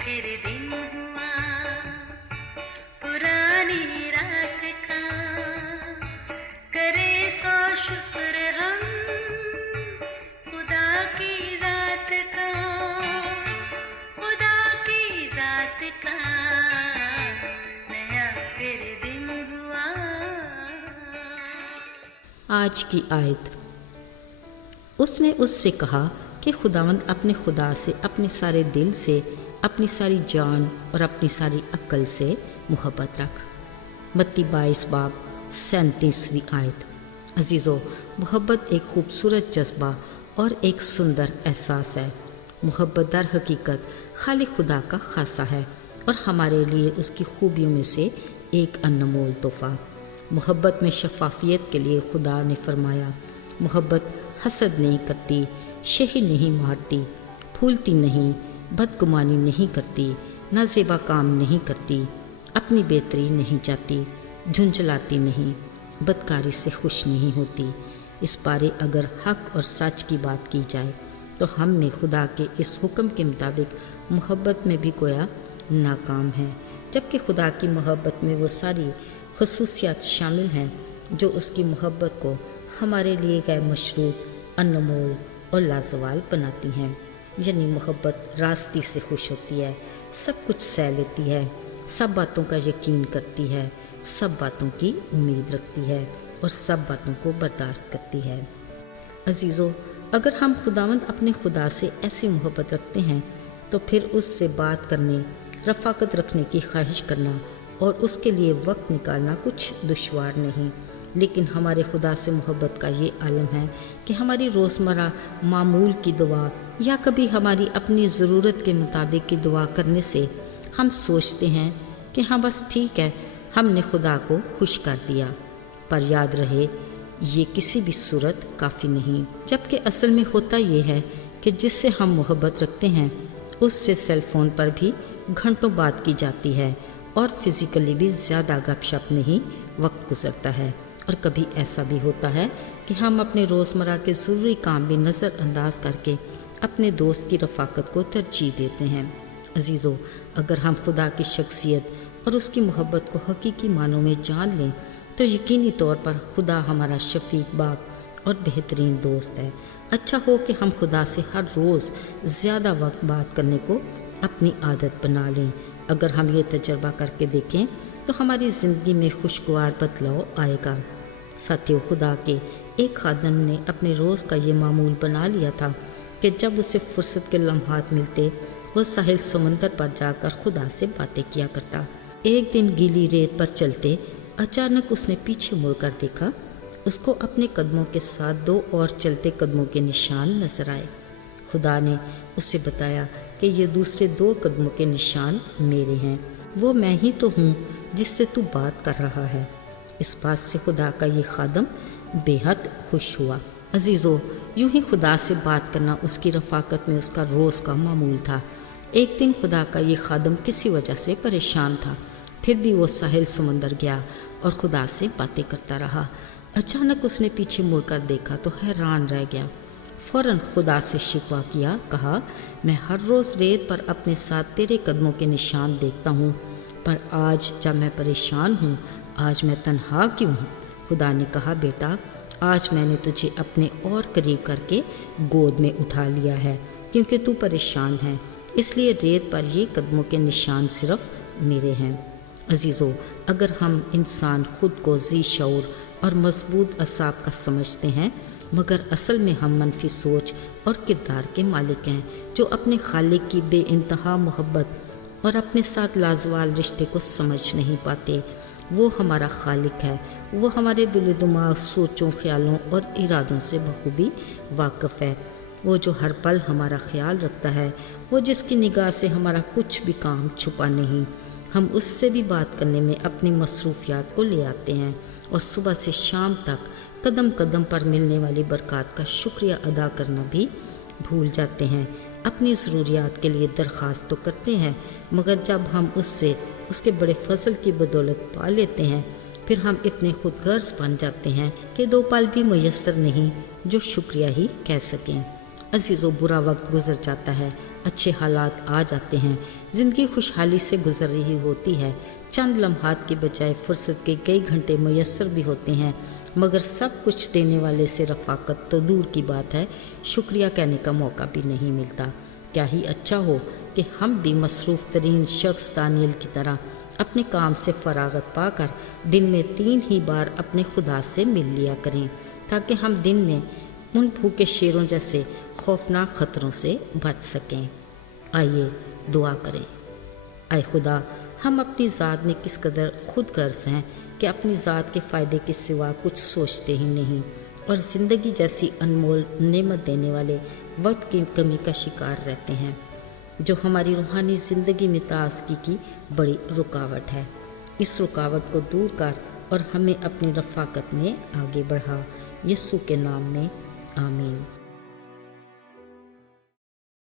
फिर दिन हुआ पुरानी रात का, करे सौ शुक्र हम खुदा की जात का, खुदा की जात का, नया फिर दिन हुआ। आज की आयत। उसने उससे कहा कि खुदावंद अपने खुदा से अपने सारे दिल से, अपनी सारी जान और अपनी सारी अक्ल से मोहब्बत रख। मत्ती 22 बाब 37वीं आयत। अजीज़ों, मोहब्बत एक खूबसूरत जज्बा और एक सुंदर एहसास है। मोहब्बत दर हकीकत खाली खुदा का खासा है और हमारे लिए उसकी खूबियों में से एक अनमोल तोहफ़ा। मोहब्बत में शफाफियत के लिए खुदा ने फरमाया, मोहब्बत हसद नहीं करती, शही नहीं मारती, फूलती नहीं, बदगुमानी नहीं करती, नाज़ेबा काम नहीं करती, अपनी बेहतरी नहीं चाहती, झुंझलाती नहीं, बदकारी से खुश नहीं होती। इस बारे अगर हक और सच की बात की जाए तो हम में खुदा के इस हुक्म के मुताबिक मोहब्बत में भी गोया नाकाम है, जबकि खुदा की मोहब्बत में वो सारी खसूसियात शामिल हैं जो उसकी मोहब्बत को हमारे लिए गैर मशरूत, अनमोल और लाजवाल बनाती हैं। यानी मोहब्बत रास्ती से खुश होती है, सब कुछ सह लेती है, सब बातों का यकीन करती है, सब बातों की उम्मीद रखती है और सब बातों को बर्दाश्त करती है। अजीज़ों, अगर हम खुदावंद अपने खुदा से ऐसी मोहब्बत रखते हैं तो फिर उससे बात करने, रफ़ाकत रखने की ख्वाहिश करना और उसके लिए वक्त निकालना कुछ दुश्वार नहीं। लेकिन हमारे खुदा से मोहब्बत का ये आलम है कि हमारी रोज़मर्रा मामूल की दुआ या कभी हमारी अपनी ज़रूरत के मुताबिक की दुआ करने से हम सोचते हैं कि हाँ बस ठीक है, हमने खुदा को खुश कर दिया। पर याद रहे, ये किसी भी सूरत काफ़ी नहीं, जबकि असल में होता ये है कि जिससे हम मोहब्बत रखते हैं उससे सेल फ़ोन पर भी घंटों बात की जाती है और फिज़िकली भी ज़्यादा गपशप में ही वक्त गुजरता है। और कभी ऐसा भी होता है कि हम अपने रोज़मर्रा के ज़रूरी काम भी नज़रअंदाज करके अपने दोस्त की रफ़ाकत को तरजीह देते हैं। अजीज़ों, अगर हम खुदा की शख्सियत और उसकी मोहब्बत को हकीकी मानों में जान लें तो यकीनी तौर पर खुदा हमारा शफीक बाप और बेहतरीन दोस्त है। अच्छा हो कि हम खुदा से हर रोज़ ज़्यादा वक्त बात करने को अपनी आदत बना लें। अगर हम ये तजर्बा करके देखें तो हमारी ज़िंदगी में खुशगवार बदलाव आएगा। साथियों, खुदा के एक खादम ने अपने रोज़ का ये मामूल बना लिया था कि जब उसे फुर्सत के लम्हात मिलते वो साहिल समंदर पर जाकर खुदा से बातें किया करता। एक दिन गीली रेत पर चलते अचानक उसने पीछे मुड़कर देखा। उसको अपने कदमों के साथ दो और चलते कदमों के निशान नजर आए। खुदा ने उसे बताया कि ये दूसरे दो कदमों के निशान मेरे हैं, वो मैं ही तो हूँ जिससे तू बात कर रहा है। इस बात से खुदा का ये खादम बेहद खुश हुआ। अजीज़ों, यूं ही खुदा से बात करना उसकी रफ़ाकत में उसका रोज़ का मामूल था। एक दिन खुदा का ये खादम किसी वजह से परेशान था, फिर भी वो साहिल समंदर गया और खुदा से बातें करता रहा। अचानक उसने पीछे मुड़कर देखा तो हैरान रह गया। फ़ौरन खुदा से शिकवा किया, कहा, मैं हर रोज़ रेत पर अपने साथ तेरे कदमों के निशान देखता हूँ, पर आज जब मैं परेशान हूँ, आज मैं तन्हा क्यों हूँ? खुदा ने कहा, बेटा, आज मैंने तुझे अपने और करीब करके गोद में उठा लिया है क्योंकि तू परेशान है, इसलिए रेत पर ये कदमों के निशान सिर्फ मेरे हैं। अजीज़ों, अगर हम इंसान खुद को ज़ी शऊर और मजबूत असाब का समझते हैं, मगर असल में हम मनफी सोच और किरदार के मालिक हैं जो अपने खालिक की बेइंतहा मोहब्बत और अपने साथ लाजवाल रिश्ते को समझ नहीं पाते। वो हमारा खालिक है, वो हमारे दिल दिमाग, सोचों, ख्यालों और इरादों से बखूबी वाकिफ़ है। वो जो हर पल हमारा ख्याल रखता है, वो जिसकी निगाह से हमारा कुछ भी काम छुपा नहीं। हम उससे भी बात करने में अपनी मसरूफियात को ले आते हैं और सुबह से शाम तक कदम कदम पर मिलने वाली बरकत का शुक्रिया अदा करना भी भूल जाते हैं। अपनी ज़रूरियात के लिए दरख्वास्त तो करते हैं, मगर जब हम उससे उसके बड़े फजल की बदौलत पा लेते हैं, फिर हम इतने खुदगर्ज बन जाते हैं कि दो पल भी मुयस्सर नहीं जो शुक्रिया ही कह सकें। عزیزو برا وقت گزر جاتا ہے، اچھے حالات آ جاتے ہیں، زندگی خوشحالی سے گزر رہی ہوتی ہے، چند لمحات کے بجائے فرصت کے کئی گھنٹے میسر بھی ہوتے ہیں، مگر سب کچھ دینے والے سے رفاقت تو دور کی بات ہے، شکریہ کہنے کا موقع بھی نہیں ملتا۔ کیا ہی اچھا ہو کہ ہم بھی مصروف ترین شخص دانیل کی طرح اپنے کام سے فراغت پا کر دن میں 3 ہی بار اپنے خدا سے مل لیا کریں، تاکہ ہم دن میں ان بھوکے شیروں جیسے خوفناک خطروں سے بچ سکیں۔ آئیے دعا کریں۔ اے خدا، ہم اپنی ذات میں کس قدر خود غرض ہیں کہ اپنی ذات کے فائدے کے سوا کچھ سوچتے ہی نہیں، اور زندگی جیسی انمول نعمت دینے والے وقت کی کمی کا شکار رہتے ہیں، جو ہماری روحانی زندگی میں تازگی کی بڑی رکاوٹ ہے۔ اس رکاوٹ کو دور کر اور ہمیں اپنی رفاقت میں آگے بڑھا، یسوع کے نام میں آمین۔